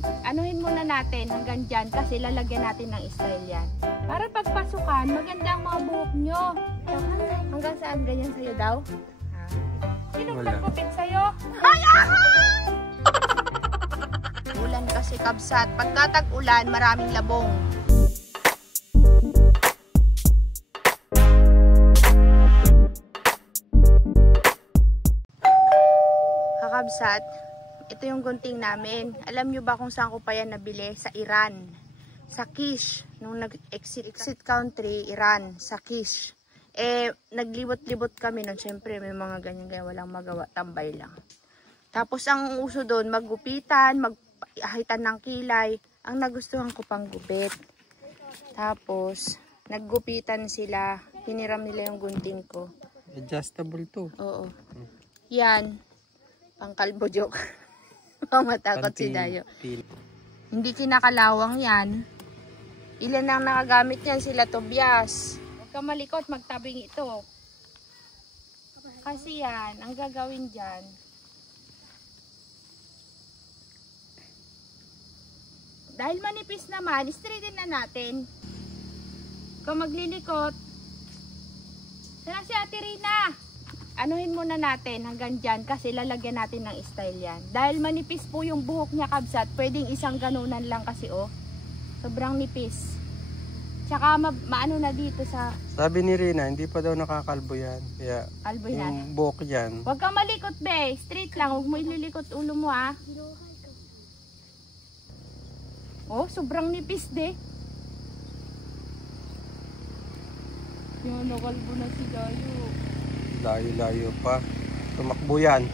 Anuhin muna natin hanggang dyan kasi lalagyan natin ng style yan. Para pagpasukan, maganda ang mga buhok nyo. Hanggang saan ganyan sa'yo daw? Sinong nagkupit sa'yo? Ay, ulan kasi kabsat. Pagkatag ulan, maraming labong. Kakabsat, ito yung gunting namin. Alam nyo ba kung saan ko pa yan nabili? Sa Iran. Sa Kish. Nung nag-exit country, Iran. Sa Kish. Naglibot-libot kami nun. Siyempre, may mga ganyan-ganyan. Walang magawa. Tambay lang. Tapos, ang uso doon, maggupitan, magahitan ng kilay. Ang nagustuhan ko pang gupit. Tapos, naggupitan sila. Hiniram nila yung gunting ko. Adjustable to. Oo. Yan. Pangkalbo joke. Matakot si Dayo. Hindi kinakalawang yan. Ilan ang nakagamit yan? Sila Tobias. Huwag ka malikot, magtabing ito. Kasi yan, ang gagawin dyan. Dahil manipis naman, straighten na natin. Kung maglilikot, sana si Ate Rina. Anuhin muna natin hanggang dyan kasi lalagyan natin ng style yan. Dahil manipis po yung buhok niya kabsat, pwedeng isang ganunan lang kasi oh. Sobrang nipis. Tsaka maano na dito sa... Sabi ni Rina, hindi pa daw nakakalbo yan. Kaya kalbo yan. yung buhok yan. Huwag kang malikot be, straight lang. Huwag mo ililikot ulo mo ah. Oh, sobrang nipis de. Yan, nakalbo na si Dayo. Layo-layo pa. Tumakbo yan.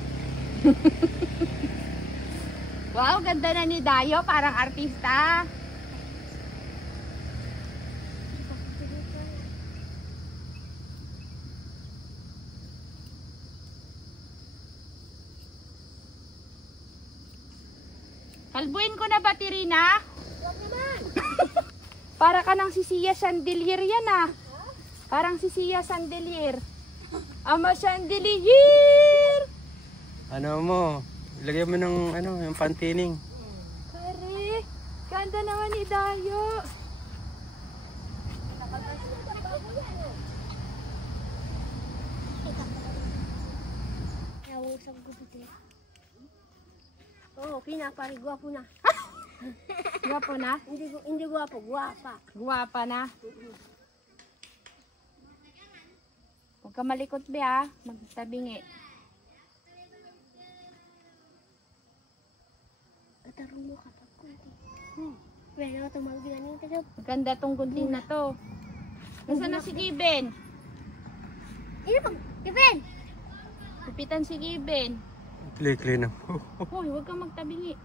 Wow, ganda na ni Dayo. Parang artista. Kalbuin ko na ba, Tirina? Huwag naman. Para ka ng sisiya chandelier yan ah. Parang sisiya chandelier. Ama chandelier! Ano mo? Ilagay mo ng yung pantining. Kare, ganda naman ni Dayo. Nausap ko dito. Oo, pinapari, guwapo na. Guwapo na? Hindi guwapo, guwapa. Guwapa na? Huwag ka malikot be ha, magtabingi. Katarong mo kapag kunti. Wala na tumawag na niyo kasi. Maganda tong gunting na to. Nasaan na si Giben? Ino pag, Given! Kupitan si Giben. Kli-kli na. Hoy, huwag kang magtabingi.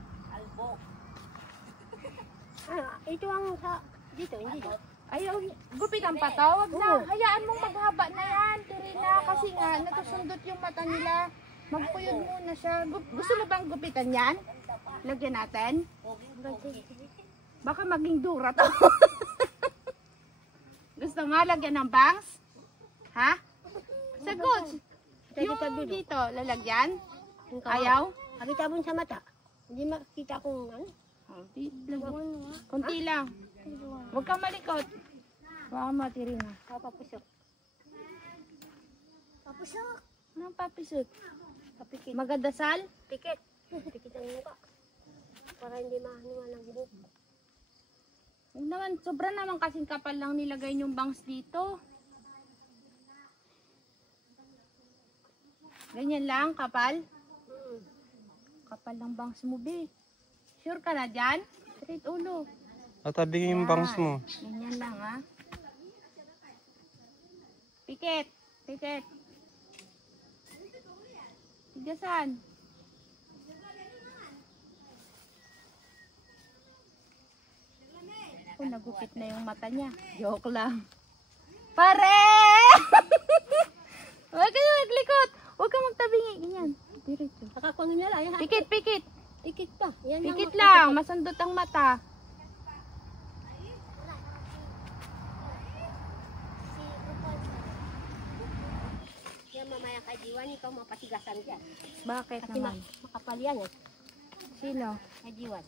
Ito ang sa, dito, hindi dito. Ayaw, gupitan pa to. Wag na, hayaan mong maghaba na yan, Tirina. Kasi nga, natusundot yung mata nila. Magpuyod muna siya. Gusto mo bang gupitan yan? Lagyan natin? Baka maging dura to. Gusto mo lagyan ng bangs? Ha? Sagot. Yung dito, lalagyan? Ayaw? Makita mo sa mata. Hindi makikita kung ano. Kunti lang. Huwag kang malikot. Baka matirina. Papapusok. Papusok. Anong papisot? Papikit. Magadasal? Pikit. Pikit ang mukha. Para hindi mahanuan ang buhok. Huwag naman, sobra naman kasing kapal lang nilagay yung bangs dito. Ganyan lang, kapal? Kapal lang bangs mo, be. Sure ka na dyan? Straight ulo. Tatabingin yung bangs mo. Ganyan lang, ha? Pikit. Pikit. Tigasan. Oh, nagupit na yung mata niya. Joke lang. Pare! Huwag kayo maglikot. Huwag kang magtabingi. Ganyan. Diretso. Nakakuha niya lang. Pikit, pikit. Pikit pa. Yan Pikit lang. Masundot ang mata. Yan mamaya kay Diwan, ikaw mapatigasan dyan. Bakit Kasi naman? makapal yan eh. Sino? Kay Diwan.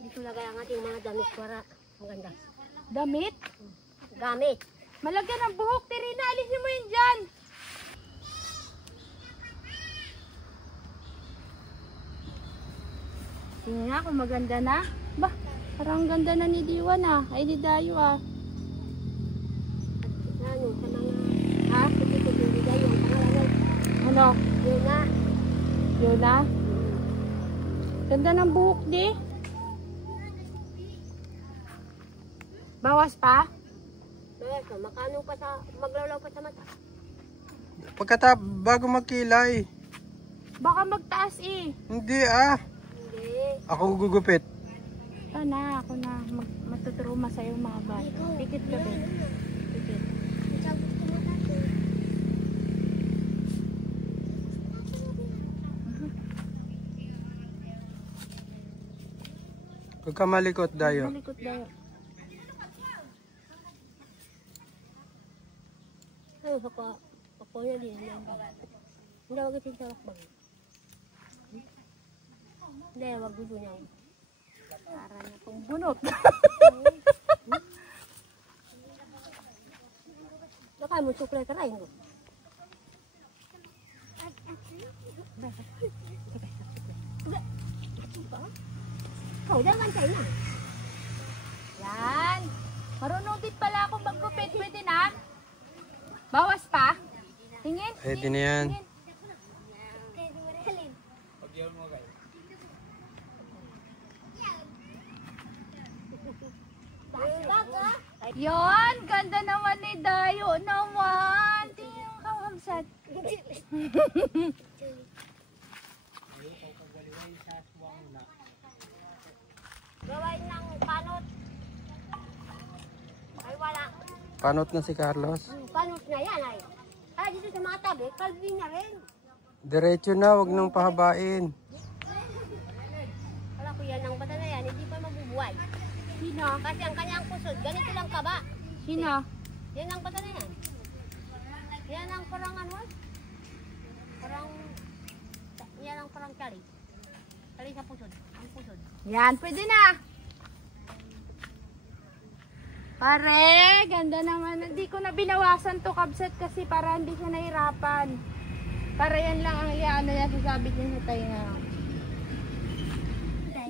Dito lagay ang ating mga damit para maganda. Damit? Gamit. Malagyan ng buhok, Tirina. Alisin mo yun dyan. Tingnan nga kung maganda na. Bah, parang ganda na ni Diwan ah. Ay, ni Dayo ah. Ano, sa mga... Ha? Ito hindi kayo. Ang pangalan. Ano? Yun na. Yun na? Ganda ng buhok di. Bawas pa? Bawas pa. Makano pa sa... Maglalaw pa sa mata. Bago magkilay. Baka magtaas eh. Hindi ah. Hindi. Ako gugupit. Ito na, ako na. Matuturo sa'yo mga bata. Pikit ka ba? Pikit. Sa gusto mo dati. Huwag ka malikot, Dayo. Malikot Dayo. Ano sa ko? Ako na din. Hindi, wag ito sa wakbang. Hindi, wag gusto niya. Para na pong bunot. Baka mo sukle ka rin. Oh, daman kayo na. Yan. Marunong din pala ako maggupit. Pwede na? Bawas pa? Tingin? Pwede na yan. Tingin. Yon, ganda naman ni Dayo naman. Tingin ka, Hamsat. Gawain ng panot. Ay, wala. Panot na si Carlos. Panot na yan ay. Kaya dito sa mga tabi, kalbi na rin. Diretso na, wag nang pahabain. Wala ko yan, ang bata na yan, hindi pa mabubuhay. Sino? Kasi ang kanyang pusod, ganito lang kaba. Sino? Yan ang bata na yan. Yan ang parang ano? Parang, yan ang parang kali. Kali sa pusod, ang pusod. Yan, pwede na. Pare, ganda naman. Hindi ko na binawasan to kabset kasi para hindi siya nahirapan. Para yan lang ang ano yan, sasabit niya sa tayo na.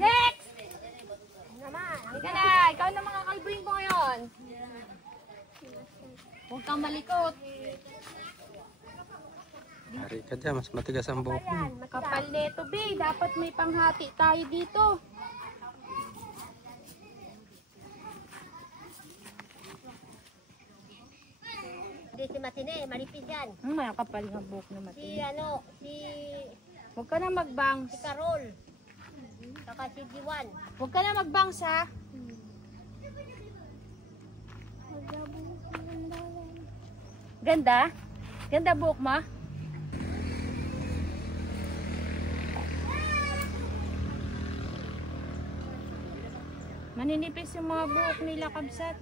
Next! Naman, Ika na, ikaw na mga kalbuin ko ngayon. Huwag kang malikot. Hari ka dyan, mas matigas ang buhok mo. yan, Kapal neto, be. Dapat may panghati tayo dito. Hindi si Matine, malipis yan. May kapal nga buhok na Si mati. ano, si Huwag ka na magbangs. Carol. Saka si Diwan. Huwag ka na magbangs ha. Ganda? Ganda buhok mo? Maninipis yung mga buhok nila kabsat.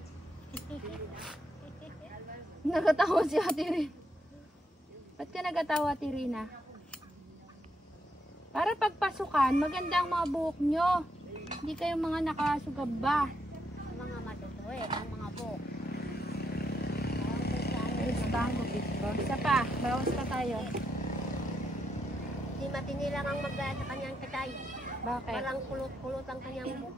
Nagatawa si Ate Rina. Ba't ka nagatawa, Ate Rina? Para pagpasukan, maganda ang mga buhok nyo. Hindi kayo mga nakasugaba. Mga matutuwi, ang mga buhok. Isa pa, bawas pa tayo. Si Matine lang ang magdala sa kanyang katay. Bakit? Parang kulot-kulot ang kanyang buhok.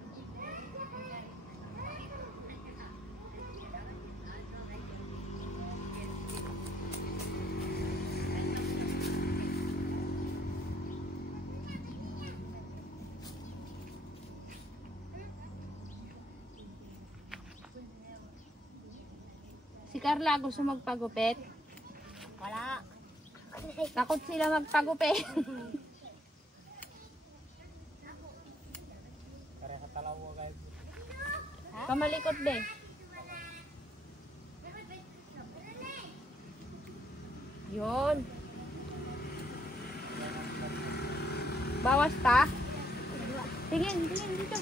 Si Carla gusto magpagupit. Wala. Takot sila magpagupit. Kamalikot be. Yun. Bawas pa. Tingin dito.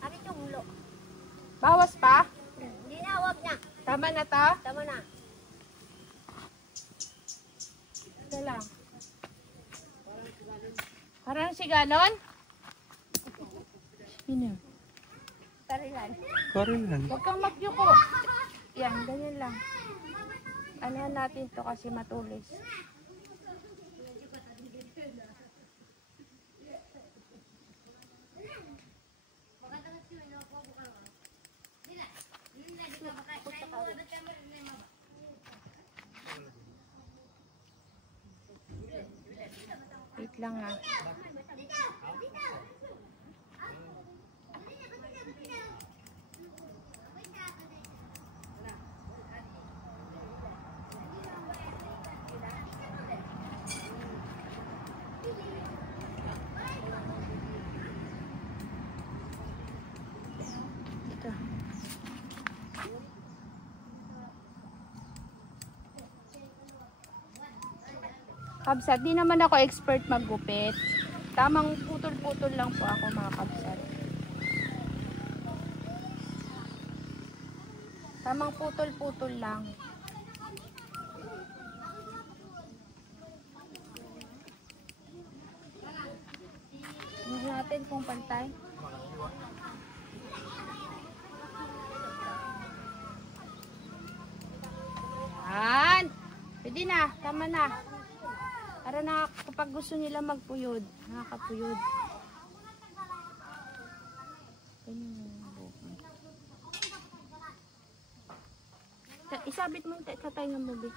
Arito mulo. Bawas pa. Hindi na, wag na. Tama na to. Tama na. Ito lang. Parang si Ganon? Sino? Tarilan. Karilan. Huwag kang magyuko. Yan, ganyan lang. Ano natin to kasi matulis. Wait lang ah. Ito. Kabsat, di naman ako expert maggupit. Tamang putol-putol lang po ako mga kabsat. Tamang putol-putol lang. Tingnan natin kung pantay. Yan. Pwede na. Tama na. Para na kapag gusto nila magpuyod, nakakapuyod. Isabit mo sa tayo ng mobi.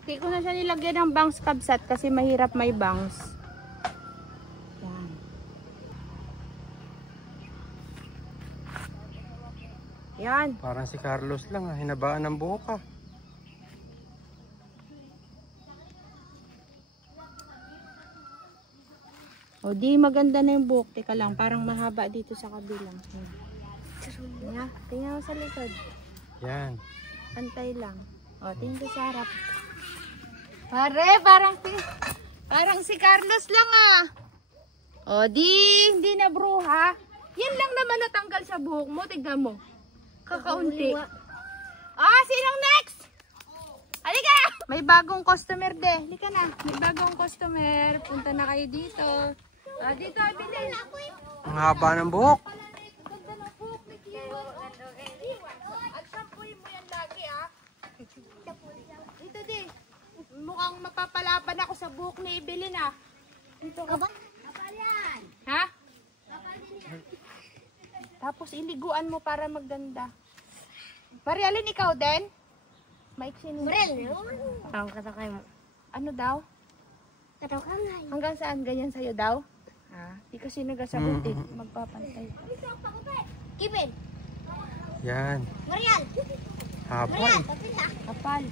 Hindi ko na siya nilagyan ng bangs kabsat kasi mahirap may bangs. Yan. Yan. Parang si Carlos lang, hinabaan ng buhok ah. O di maganda na yung buhok. Teka lang, parang mahaba dito sa kabilang. Yan. Tingnan mo sa likod. Yan. Antay lang. O, tingnan ko sa harap. Pare, parang si Carlos lang ah. O, hindi na bruha. Yan lang naman natanggal sa buhok mo. Tignan mo. Kakaunti. Ah, sinong next? Halika! May bagong customer de. Halika na. May bagong customer. Punta na kayo dito. Ah, dito, bilhin. Ang haba ng buhok. Ganda ng buhok ni Kiwa. At shampooin mo yan lagi ah. Dito di. Mukhang mapapalaban ako sa buhok ni Evelyn ah. Ito ka ba? Kapal yan. Ha? Kapal din yan. Tapos iliguan mo para maganda. Marialin, ikaw din? Maiksi mo. Brel. Ang katakay mo. Ano daw? Katakay. Hanggang saan ganyan sa'yo daw? Ha? Di kasi nagasagot eh. Magpapantay. Kipin. Yan. Marial. Haba Marial. eh. Kapil na. Kapal.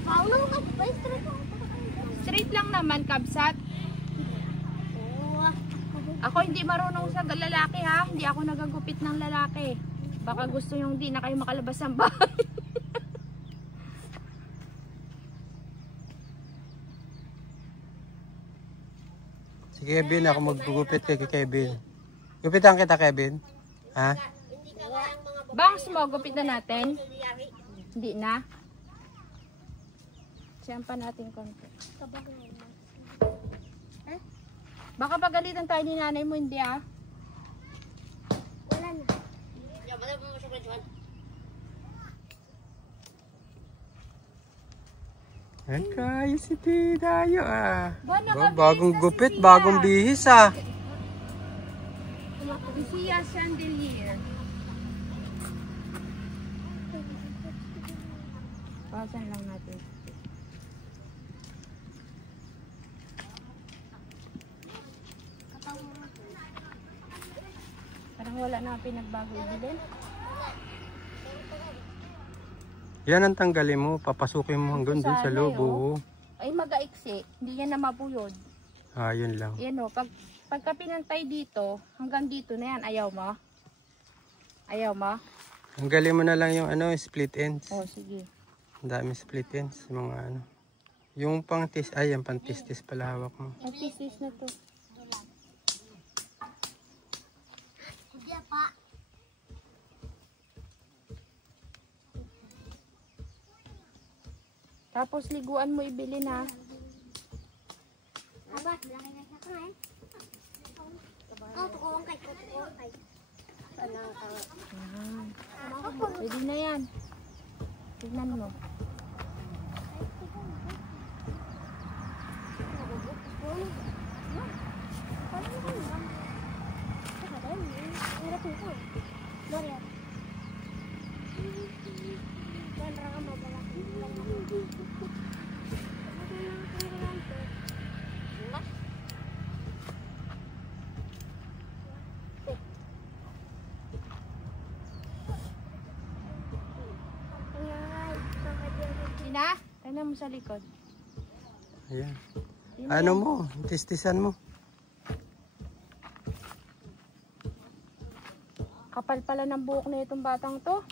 Paulo ka. Straight mo. Straight lang naman, kabsat. Ako hindi marunong sa lalaki ha. Hindi ako nagagupit ng lalaki. Baka gusto yung di na kayo makalabas ng bahay. Si Kevin, ako maggugupit kay Kevin. Gupitan kita, Kevin. Ha? Hindi ka kayang mga Bangs mo, gupit na natin. babae. Hindi na. Siyan pa natin konti. Baka pagalitan tayo ni nanay mo, hindi ah. Wala na. Yan, wala mo sa kwentuhan. Yan kayo si Tidayo ah. Ba, Bagong nakabihis na gupit, si Sia. bagong bihis ah. Si Sia Chandelier. Pasan lang natin. Parang wala na pinagbago ibilin. Yan ang tanggalin mo, papasukin mo hanggang dun sa loob. Oh. Ay magaiksi, hindi yan na mapuyod. Ah, yun lang. Yan o, pagka pinantay dito, hanggang dito na yan, ayaw mo? Ayaw mo? Tanggalin mo na lang yung ano, split ends. Oh, sige. Ang dami split ends, mga ano. Yung pang-tis, ay, yung pang-tis-tis pala hawak mo. At-tis na to. Hindi pa. Tapos liguan mo ibili na. Aba, laki na siya kain. Oh, tukuwang kay. Pwede na yan. Tignan mo. Sina? Tignan mo sa likod. Ayan. Ano mo? Tistisan mo. Kapal pala ng buhok na itong batang to.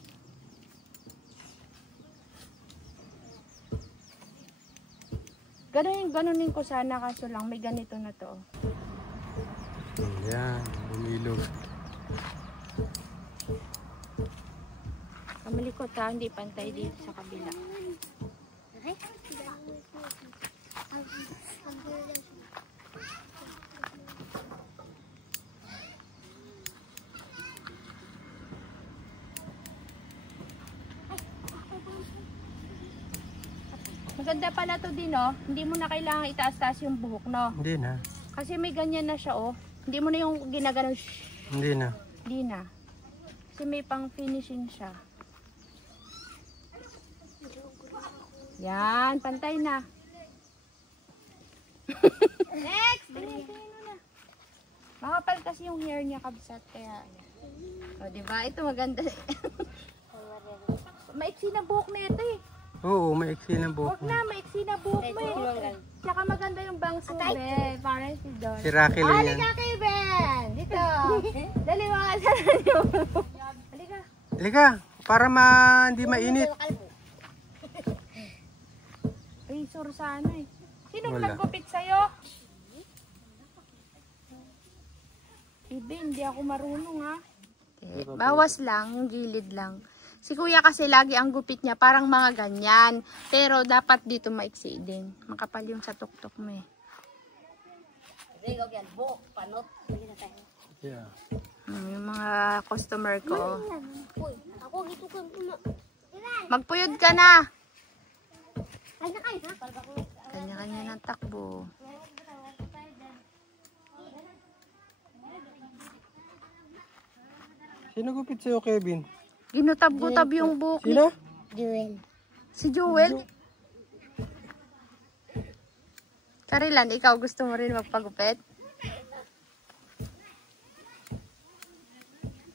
Ganunin ko sana kaso lang may ganito na to. Ayan, bumilog. Kamalikot ha, hindi pantay dito sa kabila. Maganda pala to din, oh. Hindi mo na kailangan itaas-taas yung buhok, no? Hindi na. Kasi may ganyan na siya, oh. Hindi mo na yung ginagano. Hindi na. Hindi na. Kasi may pang finishing siya. Yan, pantay na. Next! Makapal kasi yung hair niya, kabsat. Kaya, o, diba? Ito maganda. Maiksi na buhok na ito, eh. Oo, maiksi ng buhok Huwag mo. na, maiksi na buhok mo, eh. Tsaka maganda yung bangs mo, Ben. Parang si Don. Si Rocky lang yan. Halika kay Ben! Dito! Dali mo nga sa ranyo. Halika. Halika, para hindi mainit. Razor sana, eh. Sinong Wala. nagkupit sa'yo? Ibe, hindi ako marunong, ha? Bawas lang, yung gilid lang. Si kuya kasi lagi ang gupit niya parang mga ganyan. Pero dapat dito maiksi din. Makapal yung sa tuktok mo, eh. Yeah. Yung mga customer ko. Ako gito ko. Magpuyod ka na. Ay na kayo, ha? Kanya-kanya ng takbo. Sino gupit sa'yo, Kevin? Ginutab-gutab yung buhok ni Sino? Jewel. si Jewel. Karilan, ikaw gusto mo rin magpagupit?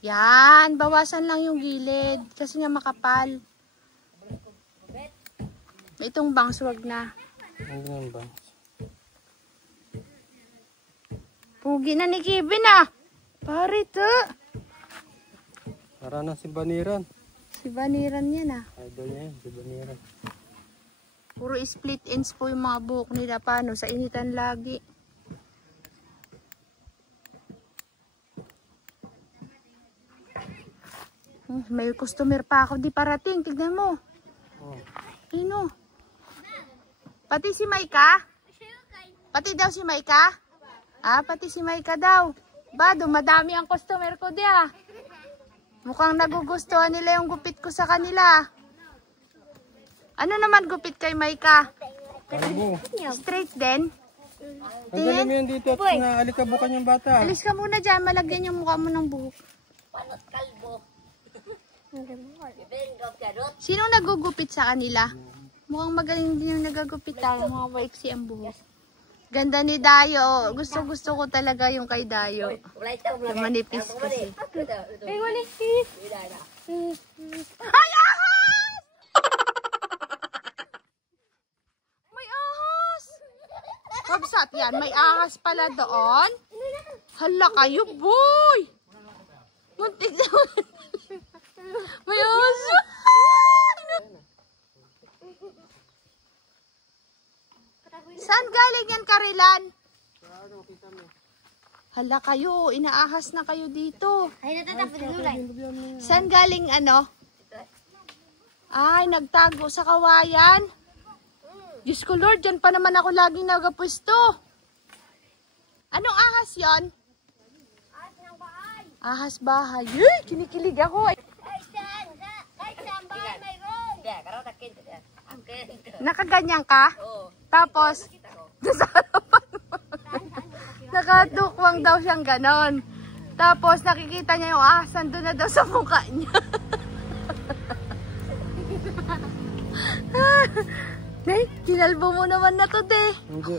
Yan, bawasan lang yung gilid kasi nga makapal. Itong bangs wag na. Ano ba? Pugi na ni Kevin, ah. Pare to. Para na si Baniran. Si Baniran yan, ah. Idol niya yan, si Baniran. Puro split ends po yung mga buhok nila. Paano? Sa initan lagi. May customer pa ako di parating. Tignan mo. Oh. Ino. Pati si Maika? Pati daw si Maika? Ah, pati si Maika daw. Ba, dumadami ang customer ko di, ah. Mukhang nagugustuhan nila yung gupit ko sa kanila. Ano naman gupit kay Maika? Kalbo. Straight din? Tanggalin mo yan dito at naalikabukan yung bata. Alis ka muna dyan, malagyan yung mukha mo ng buhok. Sino nagugupit sa kanila? Mukhang magaling din yung nagagupit tayo. Mukhang waiksi ang buhok. Ganda ni Dayo. Gusto ko talaga yung kay Dayo. Yung manipis kasi. Ay, manipis! Ay, ahas! May ahas! Kabsat yan, may ahas pala doon. Hala kayo, boy! Muntik na. May ahas! Saan galing yan, Karilan? Hala kayo, inaahas na kayo dito. Ay, natatapos gulay. Saan galing ano? Ay, nagtago sa kawayan. Diyos ko Lord, dyan pa naman ako laging nagapwesto. Anong ahas yon? Ahas ng bahay. Ahas bahay. Uy, kinikilig ako. Kahit saan bahay mayroon. Nakaganyan ka? Oo. Tapos, sa harapan mo. Nakatukwang daw siyang ganon. Tapos, nakikita niya yung ahas nandun na daw sa mukha niya. Nay, kinalbo mo naman na to, de. Hindi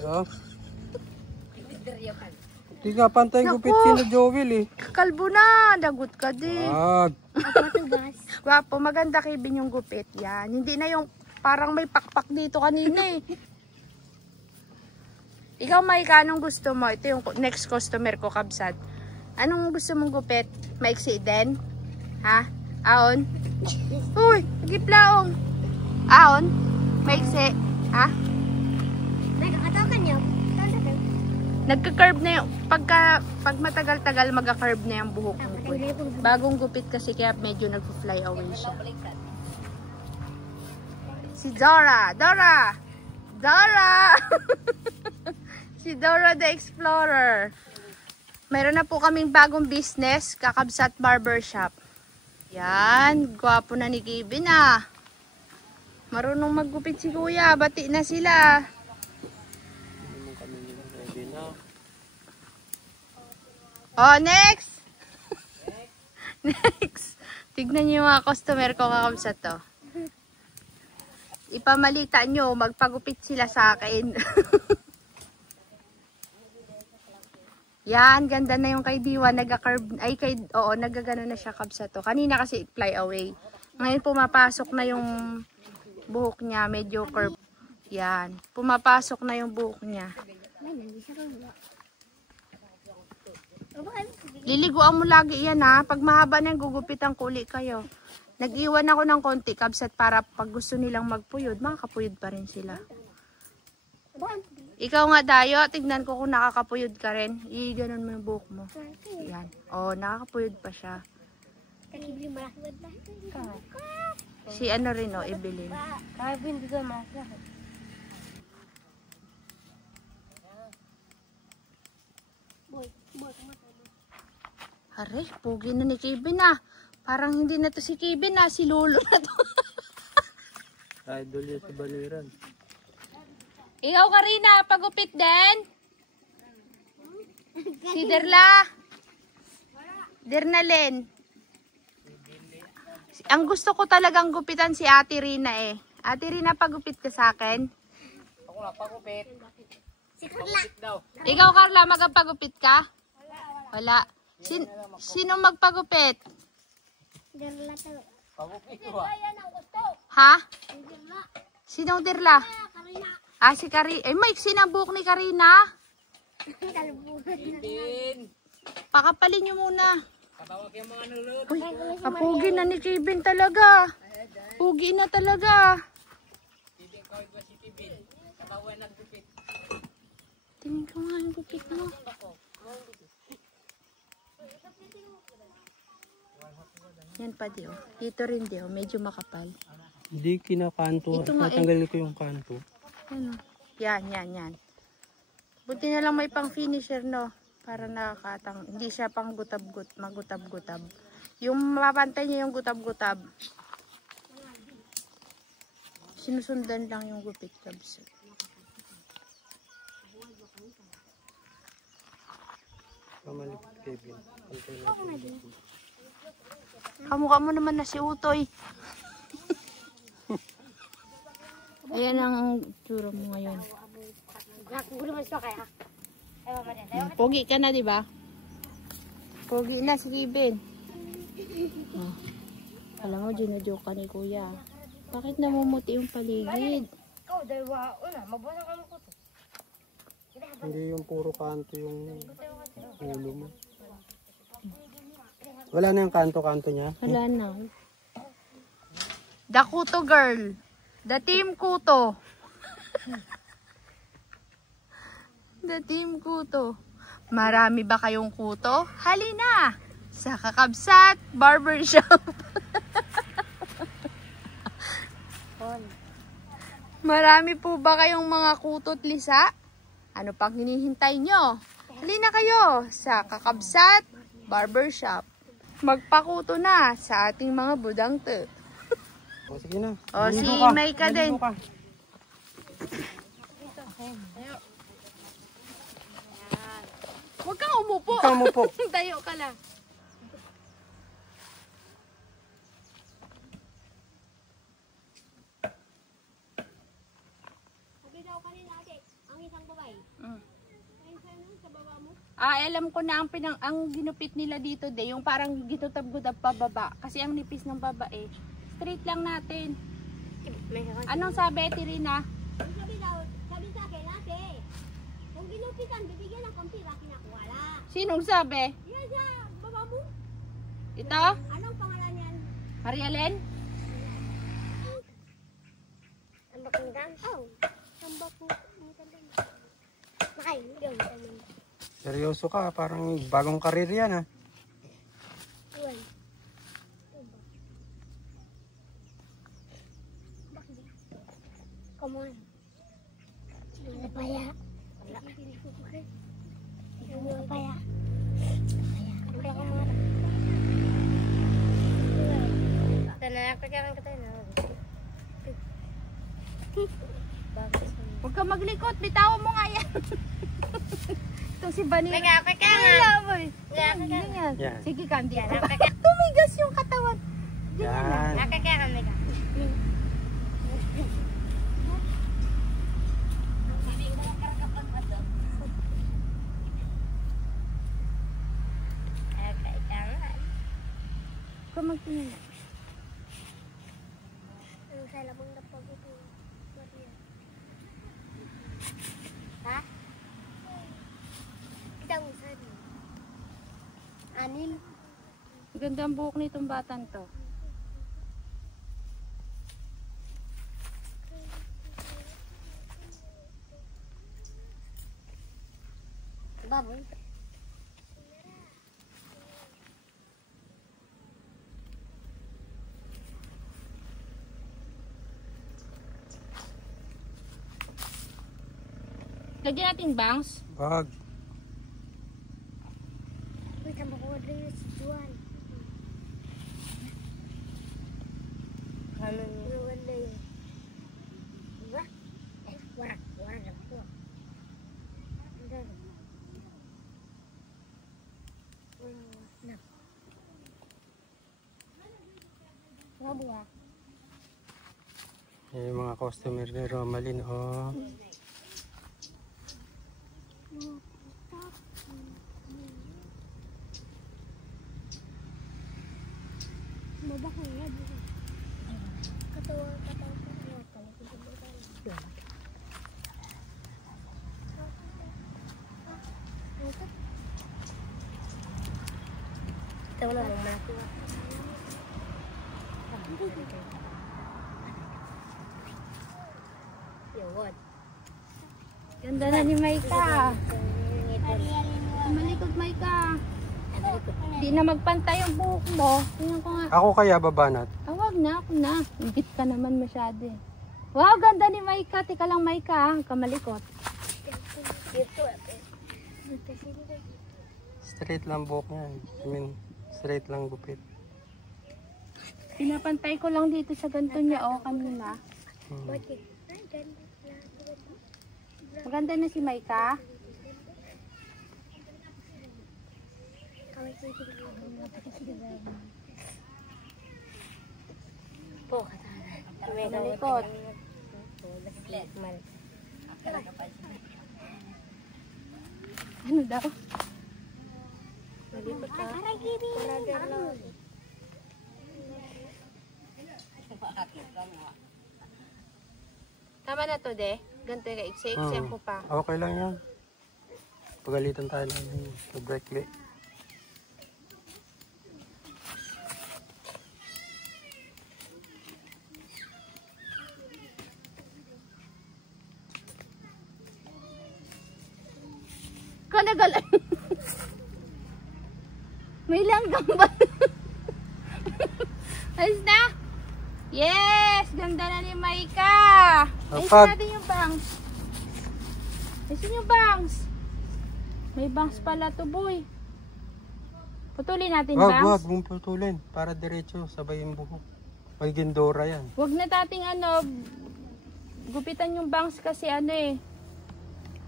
Hindi nga pantay Naku. gupit sila Joel eh. Kalbo na, dagot ka, de. Wag. Gwapo, maganda Kevin yung gupit. Yan, hindi na yung parang may pakpak dito kanina eh. Ikaw, Maika, anong gusto mo? Ito yung next customer ko, Kabsat. Anong gusto mong gupit? Maiksi din? Ha? Aon? Uy, giplaong. Aon? Maiksi? Ha? Nagkakataw ka niyo. Nagka-curve na yung, pag matagal-tagal, magka-curve na yung buhok mo. Bagong gupit kasi kaya medyo nag-fly away siya. Si Dora! Dora! Dora! Si Dora the Explorer. Mayroon na po kaming bagong business, Kakabsat Barbershop. Yan, gwapo na ni Kevin ah. Marunong maggupit si Kuya, bati na sila. Oh, next! Next! Tignan niyo yung mga customer ko, Kakabsat to. Ipamalita nyo, magpagupit sila sa akin. Yan, ganda na yung kay Diwa, nagka-curve, ay nagagano na siya, Kabsat to. Kanina kasi fly away. Ngayon pumapasok na yung buhok niya, medyo curve. Yan, pumapasok na yung buhok niya. Liliguan mo lagi yan ha. Pag mahaba na yung gugupit ang kuli kayo. Nag-iwan ako ng konti, Kabsat, para pag gusto nilang magpuyod, makakapuyod pa rin sila. Ikaw nga, Dayo, tignan ko kung nakakapuyod ka rin. I-ganon mo yung buhok mo. Yan. Oh, nakakapuyod pa siya. Si ano rin, Evelyn. Aray, pugi na ni Kevin ah. Parang hindi na to si Kevin ah, si Lolo na to. Idol yan si Baliran. Ikaw, Karina, pagupit din? Si Derla? Dernalyn? Ang gusto ko talagang gupitan si Ate Rina eh. Ate Rina, pagupit ka sa akin? Ako na, pagupit. Si Carla. Ikaw, Carla, magpagupit ka? Wala. Sino magpagupit? Derla to. Pagupit ko ha. Ha? Derla. Sinong Derla? Karina. Ah, si Karina. Eh, Mike, sinang buhok ni Karina? Kevin! Pakapalin nyo muna. Katawag yung mga nulot. Uy, kapugi na ni Kevin talaga. Pugi na talaga. Hindi ko iba si Kevin. Katawag naggupit. Tingin ko nga yung gupit mo. Yan pa, Dio. Dito rin, Dio. Medyo makapal. Hindi kinakanto. Ito nga Natanggalin ko yung kanto. Ano? Yan. Buti na lang may pang finisher, no? Para nakakatang. Hindi siya pang gutab-gut, magutab-gutab. Yung mapantay niya yung gutab-gutab. Sinusundan lang yung gupit, Kabs. Pamalik Kevin. Kamukha mo naman na si Utoy. Ayan ang tsura mo ngayon. Pogi ka na, di ba? Pogi na si Kevin. Oh. Alam mo, ginajoke ka ni Kuya. Bakit namumuti yung paligid? Hindi yung puro kanto yung ulo mo. Wala na yung kanto-kanto niya? Wala na. The Kuto girl. The team Kuto. The Team Kuto. Marami ba kayong kuto? Halina sa Kakabsat Barbershop. Marami po ba kayong mga kuto't lisa? Ano pang hinihintay nyo? Halina kayo sa Kakabsat Barbershop. Magpakuto na sa ating mga budangte. O, sige na. O, si Maligo ka. Maika din. Maligo ka. Huwag kang umupo. Huwag kang umupo. Tayo ka lang. Sabi daw kanina ate, ang isang babae. Ayun sa'yo sa baba mo. Alam ko na ang ginupit nila dito yung parang gitutab-gutab pababa. Kasi ang nipis ng babae. Straight lang natin. Anong sabi, Tirina? Sabi daw, sabi sa akin ate, kung ginupitan, bibigyan ng konti, bakit wala. Sinong sabi? Yan sa baba mo. Ito? Anong pangalan yan? Marialen? Tambak ng dam? Oo. Tambak ng dam. Makay, yun. Seryoso ka, parang bagong karir yan ha. Yun. Come on. Yung papaya. Wala. Yung papaya. Wala ka mga. Tanakagyan ka tayo na. Huwag ka maglikot, bitawan mo nga yan. Ito si Vanilla. Nagkakagyan. Yan. Sige, Candy. Tumigas yung katawan. Yan. Nakakagyan ka. Huwag ka magtingin. Ano sa labang na pag-ito? Ha? Kita mo saan? Anim. Ganda ang buhok nitong batang to. Baboy. Lagyan natin bangs. Bag. Wait, ang bako rin si Juan. Ano yung wala yun? Diba? Warak na po. Ang dami. Na. Grabe ah. Yung mga customer ni Romalyn, oh. Mabaka nga dito. Katawa. Ito na lang nakuha. Yun. Ganda na ni Maika. Malikot, Maika. Hindi na magpantay yung buhok mo. Tingnan ko nga. Ako kaya babanat? Wag na, ako na. Higit ka naman masyado eh. Wow, ganda ni Maika. Tika lang Maika, kamalikot. Straight lang buhok niyan. I mean, straight lang gupit. Pinapantay ko lang dito sa ganito niya, oh, kanina. Maganda na si Maika. Malikot. Ano daw? Malikot ka. Tama na to, de. Ganito ka, iksi-iksiyan ko pa. Okay lang yan. Pagalitan tayo lang sa breakly. Ikaw nagalan. May langgam ba? Ayos na? Yes! Ganda na ni Maika. Ayos natin yung bangs. Ayusin yung bangs. May bangs pala to, boy. Putulin natin bangs. Wag mong putulin. Para diretso, sabay yung buhok. Magiging Dora yan. Wag na tating gupitan yung bangs kasi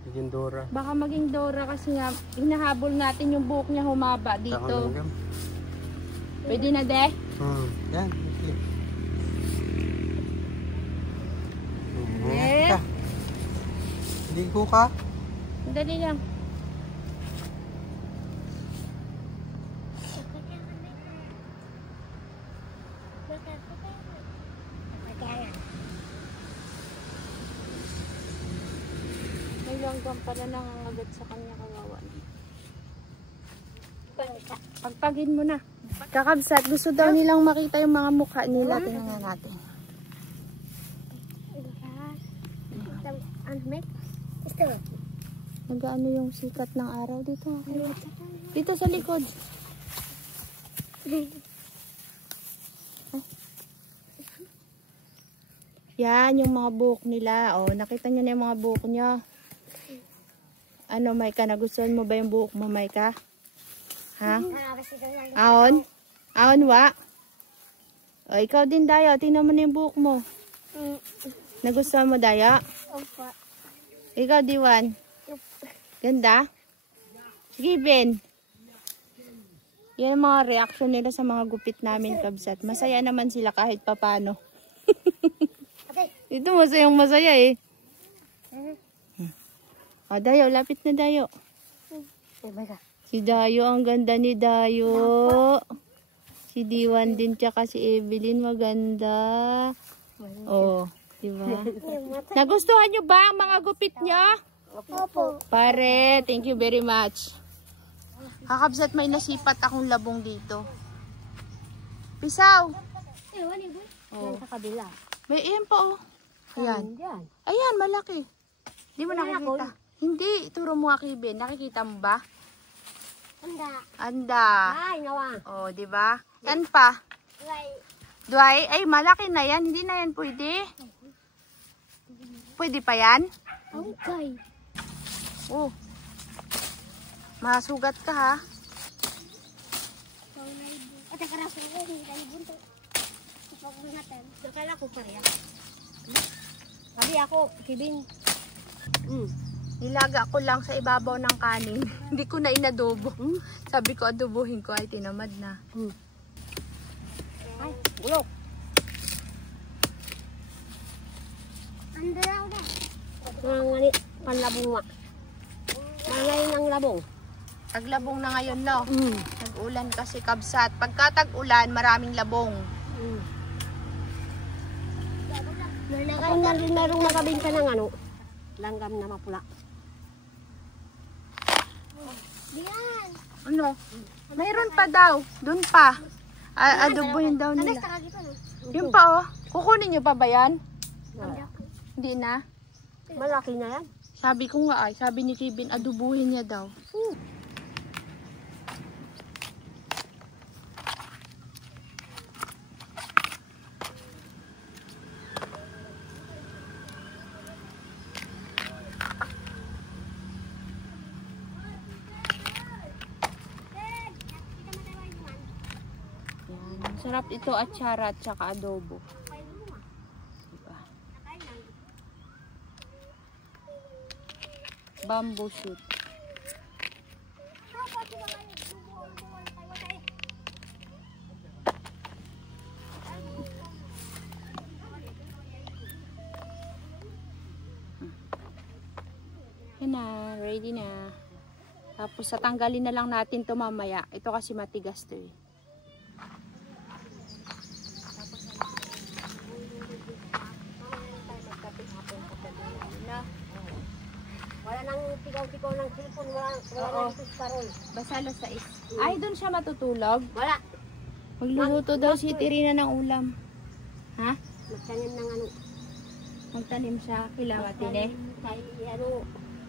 Magiging Dora. baka maging Dora kasi nga, hinahabol natin yung buhok niya humaba Saka dito. langgam. Pwede na, de? Yan. Okay. Eh? Ka. Ligo ka? Dali lang. May langgam pala nangangagat sa kanya, kawawa na. Pagpagin mo na. Kakabsat, gusto daw nilang makita yung mga mukha nila. Tingnan nga natin. Nag-ano yung sikat ng araw dito. Dito sa likod. Yan, yung mga buhok nila. Oh, nakita niyo na yung mga buhok niya. Ano, Maika, nagustuhan mo ba yung buhok mo, Maika? Ha? Aon? Aon, wa? O, ikaw din, Dayo. Tingnan mo na yung buhok mo. Nagustuhan mo, Dayo? Opo. Ikaw, Diwan? Ganda? Sige, Ben. Yan ang mga reaction nila sa mga gupit namin, kabsat. Masaya naman sila kahit papano. Ito masayang masaya eh. O, Dayo, lapit na, Dayo. Si Dayo, ang ganda ni Dayo. Si Diwan din, tsaka si Evelyn, maganda. Oh, diba? Nagustuhan nyo ba ang mga gupit nyo? Opo. Pare, thank you very much. Kakabsat, may nasipat akong labong dito. Pisaw. Oh. Sa kabila. May iyan pa oh. Ayan. Diyan. Ayan, malaki. Hindi mo nakikita. Hindi, ituro mo nga kay Ben. Nakikita mo ba? Anda. Ay, nawa. Oh, di ba? Yan pa. Duay, ay malaki na yan. Hindi na yan pwede. Pwede pa yan? Okay. Oh. Masugat ka ha. Ate karaso ko, hindi tayo bunto. Kapag natin. Nakala ko pareha. Sabi ako, Kibin. Nilaga ko lang sa ibabaw ng kanin. Hindi ko na inadobo. Sabi ko adobohin ko ay tinamad na. Ay, bulok. Ando na ako na. Mga panlabong nga. Ngayon ang labong. Taglabong na ngayon, no? Nag-ulan kasi kabsat. Pagka tag-ulan, maraming labong. Kung merong nakabinta ng langgam na mapula. Diyan. Ano? Mayroon pa daw. Doon pa. Adobohin daw nila. Yung pa, oh. Kukunin nyo pa ba yan? Hindi na. Malaki na yan. Sabi ko nga ay, sabi ni Kevin, adobohin niya daw. Yan. Sarap ito at atsara at saka adobo. Diba? Bamboo shoot. Yan na, ready na. Tapos tatanggalin na lang natin to mamaya. Ito kasi matigas to eh. Wala nang tigaw-tigaw ng cellphone, wala nang piskarol. Basta alas 6. Ay, doon siya matutulog? Wala. Magluluto daw si Tirina ng ulam. Ha? Magtanim ng Magtanim siya. Kailangan eh. Kay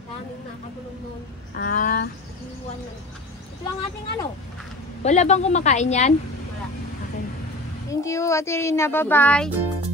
daming nakagulong doon. Ah. Ito lang ating ano. Wala bang kumakain yan? Wala. Thank you, Ate Rina. Bye-bye.